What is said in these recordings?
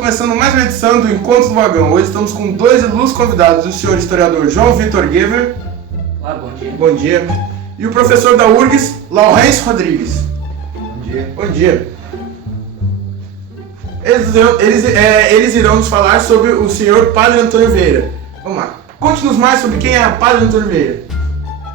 começando mais uma edição do Encontro do Vagão. Hoje estamos com dois ilustres convidados, o senhor historiador João Vitor Gever. Olá, bom dia. Bom dia. E o professor da URGS, Laurence Rodrigues. Bom dia. Bom dia. Eles irão nos falar sobre o senhor Padre Antônio Vieira. Vamos lá. Conte-nos mais sobre quem é o Padre Antônio Vieira.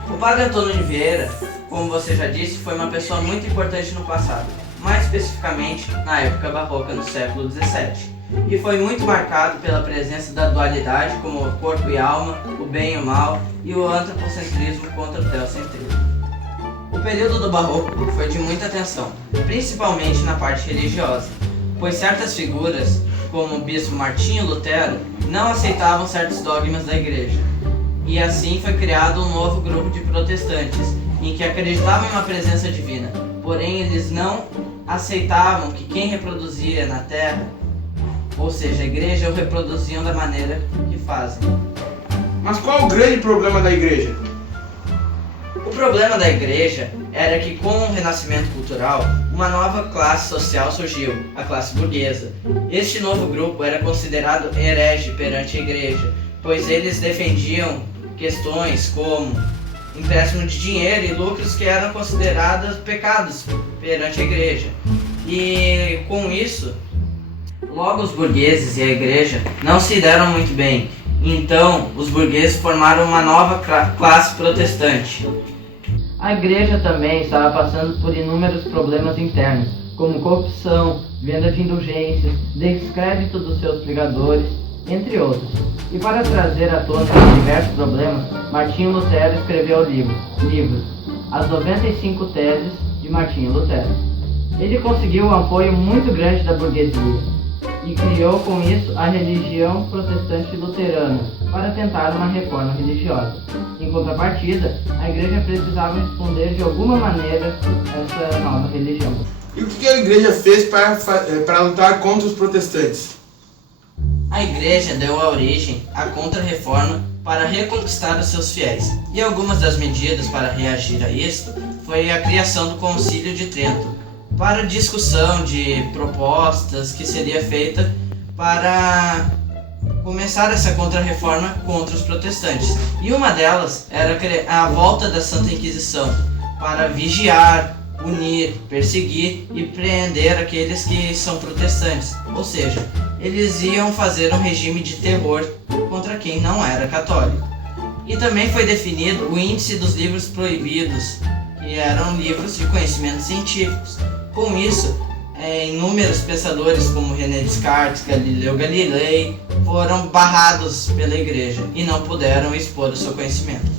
O Padre Antônio Vieira, como você já disse, foi uma pessoa muito importante no passado, mais especificamente na época barroca, no século XVII, e foi muito marcado pela presença da dualidade como o corpo e alma, o bem e o mal, e o antropocentrismo contra o teocentrismo. O período do barroco foi de muita atenção, principalmente na parte religiosa, pois certas figuras, como o bispo Martinho Lutero, não aceitavam certos dogmas da igreja. E assim foi criado um novo grupo de protestantes, em que acreditavam em uma presença divina, porém eles não aceitavam que quem reproduzia na terra, ou seja, a igreja, o reproduziam da maneira que fazem. Mas qual o grande problema da igreja? O problema da igreja era que, com o renascimento cultural, uma nova classe social surgiu, a classe burguesa. Este novo grupo era considerado herege perante a igreja, pois eles defendiam questões como empréstimo de dinheiro e lucros que eram considerados pecados perante a igreja. E com isso, logo os burgueses e a igreja não se deram muito bem. Então, os burgueses formaram uma nova classe protestante. A igreja também estava passando por inúmeros problemas internos, como corrupção, venda de indulgências, descrédito dos seus pregadores, entre outros. E para trazer à tona esses diversos problemas, Martinho Lutero escreveu livros, As 95 Teses de Martinho Lutero. Ele conseguiu um apoio muito grande da burguesia e criou com isso a religião protestante luterana para tentar uma reforma religiosa. Em contrapartida, a igreja precisava responder de alguma maneira essa nova religião. E o que a igreja fez para lutar contra os protestantes? A igreja deu a origem à Contra-Reforma para reconquistar os seus fiéis, e algumas das medidas para reagir a isto foi a criação do Concílio de Trento, para discussão de propostas que seria feita para começar essa Contra-Reforma contra os protestantes. E uma delas era a volta da Santa Inquisição, para vigiar, punir, perseguir e prender aqueles que são protestantes, ou seja, eles iam fazer um regime de terror contra quem não era católico. E também foi definido o índice dos livros proibidos, que eram livros de conhecimentos científicos. Com isso, inúmeros pensadores como René Descartes, Galileu Galilei foram barrados pela igreja e não puderam expor o seu conhecimento.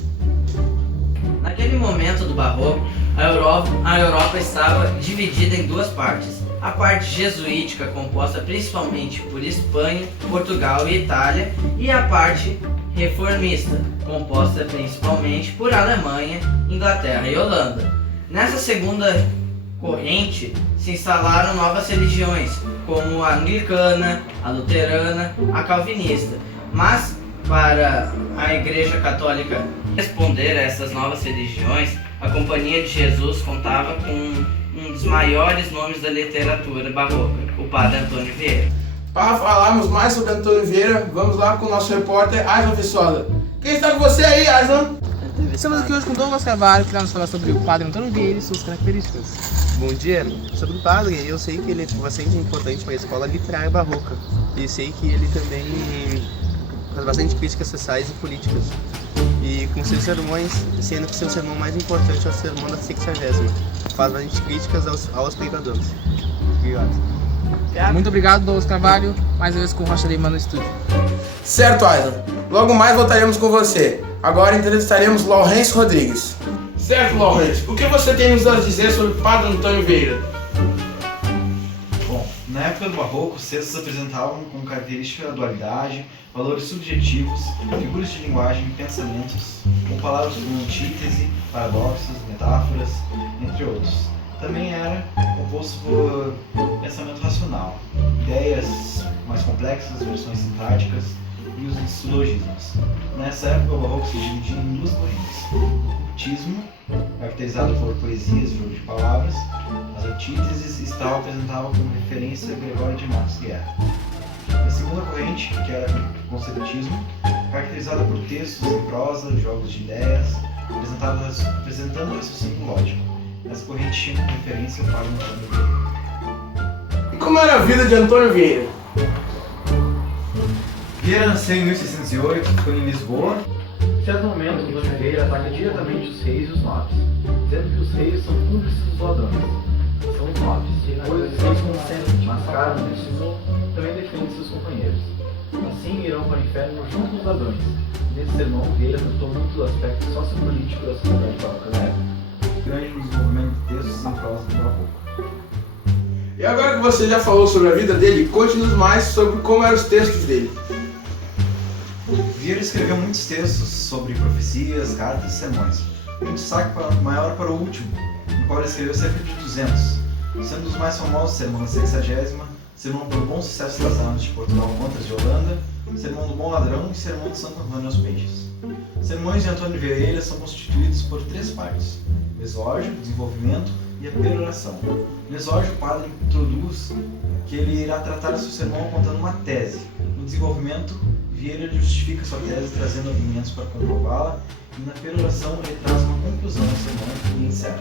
Naquele momento do barroco, a Europa estava dividida em duas partes. A parte jesuítica, composta principalmente por Espanha, Portugal e Itália, e a parte reformista, composta principalmente por Alemanha, Inglaterra e Holanda. Nessa segunda corrente se instalaram novas religiões, como a anglicana, a luterana, a calvinista. Mas, para a Igreja Católica responder a essas novas religiões, a Companhia de Jesus contava com um dos maiores nomes da literatura barroca, o Padre Antônio Vieira. Para falarmos mais sobre Antônio Vieira, vamos lá com o nosso repórter Aislan Viçosa. Quem está com você aí, Aislan? Estamos aqui hoje com Douglas Carvalho, que vai nos falar sobre o Padre Antônio Vieira e suas características. Bom dia. Sobre o padre, eu sei que ele é bastante importante para a escola literária barroca. E sei que ele também faz bastante críticas sociais e políticas. E com seus sermões, sendo que seu sermão mais importante é o sermão da 60ª. Faz bastante críticas aos pregadores. Obrigado. Muito obrigado, Douglas Carvalho, mais uma vez com o Rocha Lima no estúdio. Certo, Aislan. Logo mais voltaremos com você. Agora entrevistaremos Laurence Rodrigues. Certo, Laurence. O que você tem nos a dizer sobre o Padre Antônio Vieira? Bom, na época do Barroco, os textos apresentavam como característica a dualidade, valores subjetivos, figuras de linguagem e pensamentos, com palavras como antítese, paradoxos, metáforas, entre outros. Também era composto por pensamento racional, ideias mais complexas, versões sintáticas e os silogismos. Nessa época, o Barroco se dividia em duas correntes: o cultismo, caracterizado por poesias e jogo de palavras. As antíteses apresentavam como referência Gregório de Matos Guerra. A segunda corrente, que era o conceituismo, caracterizada por textos em prosa, jogos de ideias, apresentando raciocínio lógico. Essa corrente tinha como referência o padre Antônio Vieira. E como era a vida de Antônio Vieira? Vieira nasceu em 1608, foi em Lisboa. Em certo momento, Antônio Vieira ataca diretamente os reis e os nobres, dizendo que os reis são cúmplices dos ladrões. São os nobres, pois os reis conseguem mascarar no discípulo, também defendem seus companheiros. Assim irão para o inferno junto com os ladrões. Nesse sermão, Vieira tratou muito do aspecto sociopolítico da sociedade barroca da época. Grande no desenvolvimento de textos em prosa do barroco. E agora que você já falou sobre a vida dele, conte-nos mais sobre como eram os textos dele. Vieira escreveu muitos textos sobre profecias, cartas e sermões. Um destaque maior para o último, no qual ele escreveu cerca de 200, sendo os mais famosos o Sermão da Sexagésima, Sermão do Bom Sucesso das Armas de Portugal contra as de Holanda, Sermão do Bom Ladrão e Sermão de Santo Antônio aos Peixes. Os sermões de Antônio Vieira são constituídos por 3 partes: o exórdio, o desenvolvimento e a peroração. No exórdio, o padre introduz que ele irá tratar o seu sermão contando uma tese. No desenvolvimento, Vieira justifica sua tese trazendo argumentos para comprová-la, e na peroração ele traz uma conclusão do sermão e encerra.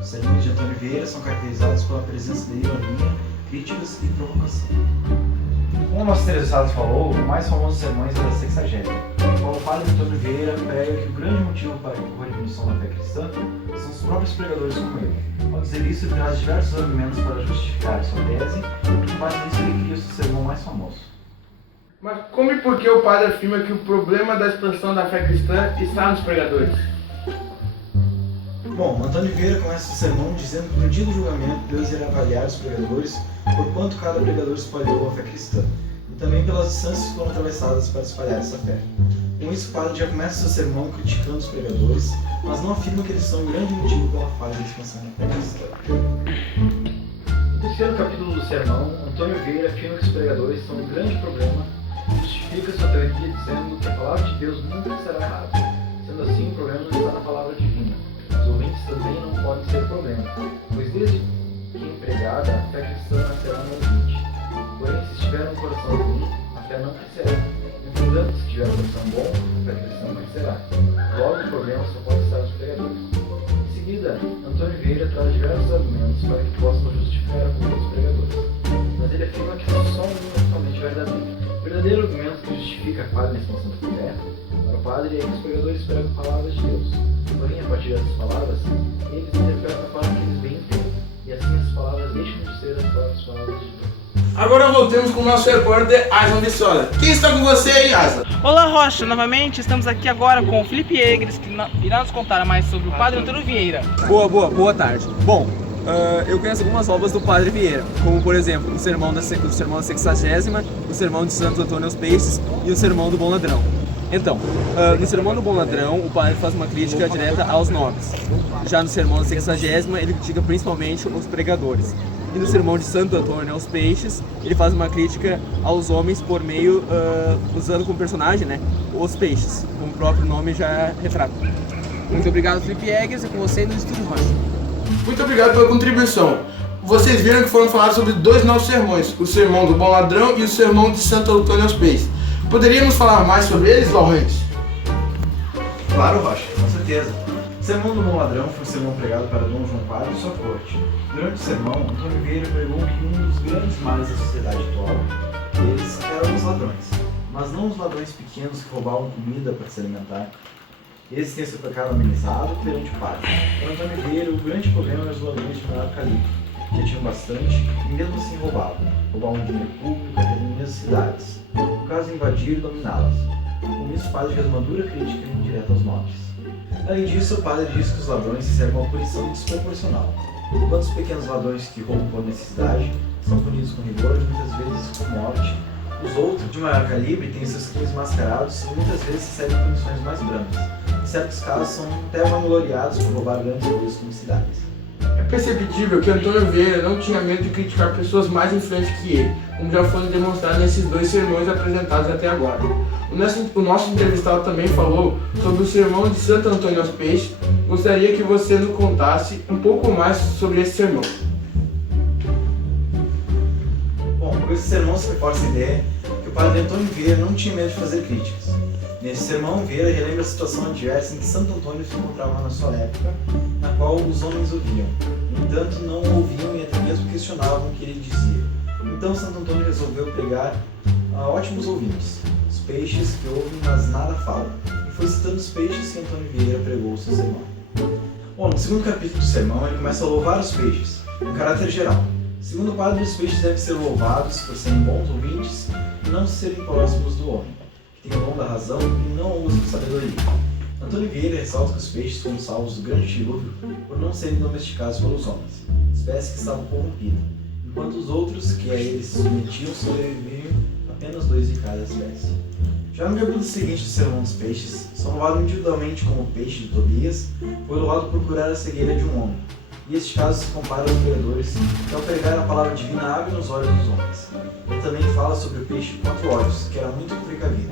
Os sermões de Antônio Vieira são caracterizados pela presença de ironia, críticas e provocação. Como o nosso interessado falou, o mais famoso sermões é da Sexagésima, no qual o padre Antônio Vieira prega que o grande motivo para que ocorra a diminuição da fé cristã são os próprios pregadores como ele. Ao dizer isso, ele traz diversos argumentos para justificar a sua tese, e com base nisso ele cria o seu sermão mais famoso. Mas como e por que o padre afirma que o problema da expansão da fé cristã está nos pregadores? Bom, Antônio Vieira começa o sermão dizendo que no dia do julgamento Deus irá avaliar os pregadores por quanto cada pregador espalhou a fé cristã, e também pelas distâncias que foram atravessadas para espalhar essa fé. Com isso, o padre já começa seu sermão criticando os pregadores, mas não afirma que eles são um grande motivo pela falha da expansão da fé cristã. No terceiro capítulo do sermão, Antônio Vieira afirma que os pregadores são um grande problema e justifica sua teoria dizendo que a palavra de Deus nunca será errada. Sendo assim, o problema não está na palavra divina. Os ouvintes também não podem ser problema, pois desde que empregada, a fé cristã nascerá no ouvinte. Porém, se estiver um coração ruim, a fé não crescerá. Entretanto, se tiver um coração bom, a fé cristã crescerá. Logo, o problema só pode estar nos pregadores. Em seguida, Antônio Vieira traz diversos argumentos para que possam justificar a culpa dos pregadores. Mas ele afirma que só um é totalmente verdadeiro. O verdadeiro argumento que justifica a falha na expansão da fé para o padre é que os pregadores pregam palavras de Deus. Porém, a partir dessas palavras, eles interpretam a forma que eles bem entendem, e assim essas palavras deixam de ser as próprias palavras de Deus. Agora voltemos com o nosso repórter Aslan Vissola. Quem está com você aí, Aslan? Olá, Rocha, novamente estamos aqui agora com o Felipe Egres, que irá nos contar mais sobre o padre Antônio Vieira. Boa tarde. Bom, eu conheço algumas obras do Padre Vieira, como por exemplo o Sermão da Sexagésima, o Sermão de Santo Antônio aos Peixes e o Sermão do Bom Ladrão. Então, no Sermão do Bom Ladrão, o padre faz uma crítica direta aos nobres. Já no Sermão da Sexagésima, ele critica principalmente os pregadores. E no Sermão de Santo Antônio aos Peixes, ele faz uma crítica aos homens por meio, usando como personagem, né, os peixes, como o próprio nome já retrata. Muito obrigado, Felipe Egres, e com você no Estúdio Rocha. Muito obrigado pela contribuição. Vocês viram que foram falados sobre 2 novos sermões, o Sermão do Bom Ladrão e o Sermão de Santo Antônio aos Peixes. Poderíamos falar mais sobre eles, Laurence? Claro, Rocha, com certeza. O Sermão do Bom Ladrão foi um sermão pregado para Dom João IV e sua corte. Durante o sermão, Antônio Vieira pregou que um dos grandes males da sociedade atual, eles eram os ladrões. Mas não os ladrões pequenos que roubavam comida para se alimentar. Esses têm seu pecado amenizado perante o padre. Para Antônio Vieira, o grande problema era os ladrões de maior calibre, que tinham bastante e mesmo assim roubavam dinheiro público até em necessidades, no caso de invadir e dominá-las. Com isso, o padre fez uma dura crítica indireta aos nobres. Além disso, o padre diz que os ladrões recebem uma punição desproporcional. Enquanto os pequenos ladrões que roubam por necessidade são punidos com rigor e muitas vezes com morte, os outros, de maior calibre, têm seus crimes mascarados e muitas vezes recebem punições mais brandas. Em certos casos, são até vangloriados por roubar grandes coisas como cidades. É perceptível que Antônio Vieira não tinha medo de criticar pessoas mais influentes que ele, como já foi demonstrado nesses 2 sermões apresentados até agora. O nosso entrevistado também falou sobre o Sermão de Santo Antônio aos Peixes. Gostaria que você nos contasse um pouco mais sobre esse sermão. Bom, com esse sermão se reforça a ideia padre Antônio Vieira não tinha medo de fazer críticas. Nesse sermão, Vieira relembra a situação adversa em que Santo Antônio se encontrava na sua época, na qual os homens ouviam. No entanto, não o ouviam e até mesmo questionavam o que ele dizia. Então Santo Antônio resolveu pregar a ótimos ouvintes, os peixes que ouvem, mas nada falam. E foi citando os peixes que Antônio Vieira pregou o seu sermão. Bom, no segundo capítulo do sermão, ele começa a louvar os peixes, em caráter geral. Segundo o padre, os peixes devem ser louvados por serem bons ouvintes e não serem próximos do homem, que tem o dom da razão e não usa de sabedoria. Antônio Vieira ressalta que os peixes foram salvos do grande dilúvio por não serem domesticados pelos homens, espécie que estava corrompida, enquanto os outros que a eles se submetiam sobreviviam apenas 2 de cada espécie. Já no capítulo seguinte do Sermão dos Peixes, são louvados individualmente como o peixe de Tobias, foi louvado por curar a cegueira de um homem. E este caso se compara aos pregadores que, ao pregar a palavra divina, abre nos olhos dos homens. Ele também fala sobre o peixe de 4 olhos, que era muito precavido.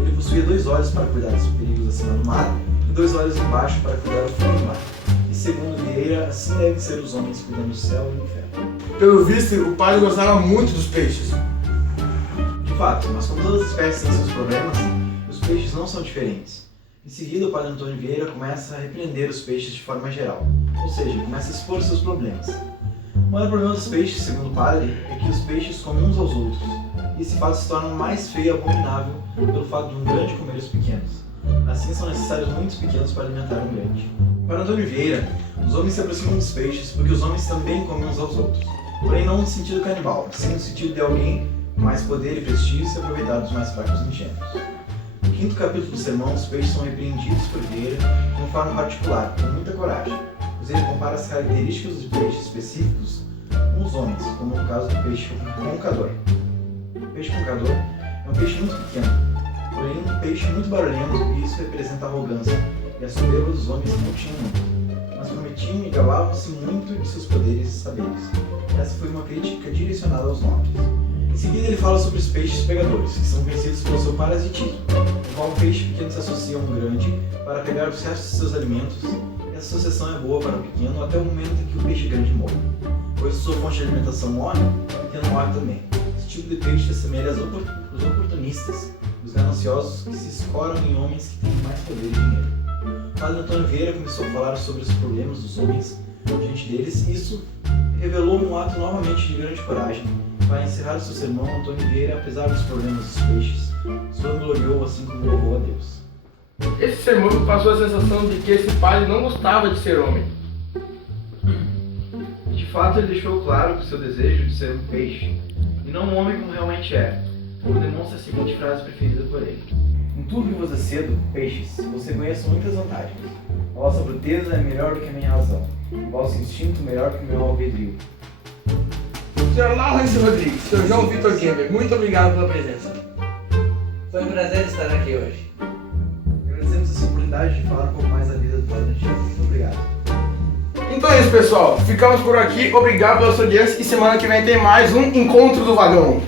Ele possuía 2 olhos para cuidar dos perigos acima do mar e 2 olhos embaixo para cuidar do fundo do mar. E segundo Vieira, assim devem ser os homens cuidando do céu e do inferno. Pelo visto, o padre gostava muito dos peixes. De fato, mas como todas as espécies têm seus problemas, os peixes não são diferentes. Em seguida, o padre Antônio Vieira começa a repreender os peixes de forma geral, ou seja, começa a expor seus problemas. O maior problema dos peixes, segundo o padre, é que os peixes comem uns aos outros, e esse fato se torna mais feio e abominável pelo fato de um grande comer os pequenos. Assim, são necessários muitos pequenos para alimentar um grande. Para Antônio Vieira, os homens se aproximam dos peixes porque os homens também comem uns aos outros, porém não no sentido canibal, sim no sentido de alguém com mais poder e prestígio se aproveitar dos mais fracos e ingênuos. No quinto capítulo do sermão, os peixes são repreendidos por Vieira de uma forma particular, com muita coragem, pois ele compara as características de peixes específicos com os homens, como no caso do peixe roncador. O peixe roncador é um peixe muito pequeno, porém um peixe muito barulhento, e isso representa a arrogância e a soberba dos homens que não tinham muito, mas prometiam e gabavam-se muito de seus poderes e saberes. Essa foi uma crítica direcionada aos nobres. Em seguida, ele fala sobre os peixes pegadores, que são conhecidos pelo seu parasitismo, no qual um peixe pequeno se associa a um grande para pegar os restos de seus alimentos. Essa associação é boa para o pequeno até o momento em que o peixe grande morre, pois se sua fonte de alimentação morre, o pequeno morre também. Esse tipo de peixe assemelha os oportunistas, os gananciosos que se escoram em homens que têm mais poder e dinheiro. O padre Antônio Vieira começou a falar sobre os problemas dos homens diante deles, e isso revelou um ato novamente de grande coragem. Para encerrar o seu sermão, Antônio Vieira, apesar dos problemas dos peixes, se vangloriou assim como louvou a Deus. Esse sermão me passou a sensação de que esse padre não gostava de ser homem. De fato, ele deixou claro que o seu desejo de ser um peixe, e não um homem como realmente é, como demonstra a seguinte frase preferida por ele. Em tudo que vos é cedo, peixes, você conhece muitas vantagens. A vossa bruteza é melhor do que a minha razão, e o vosso instinto melhor que o meu albedrio. Sr. Lawrence Rodrigues, Sr. João Vitor Kemper, muito obrigado pela presença. Foi um prazer estar aqui hoje. Agradecemos essa oportunidade de falar um pouco mais da vida do Padre Antigo. Muito obrigado. Então é isso, pessoal. Ficamos por aqui. Obrigado pela sua audiência e semana que vem tem mais um Encontro do Vagão.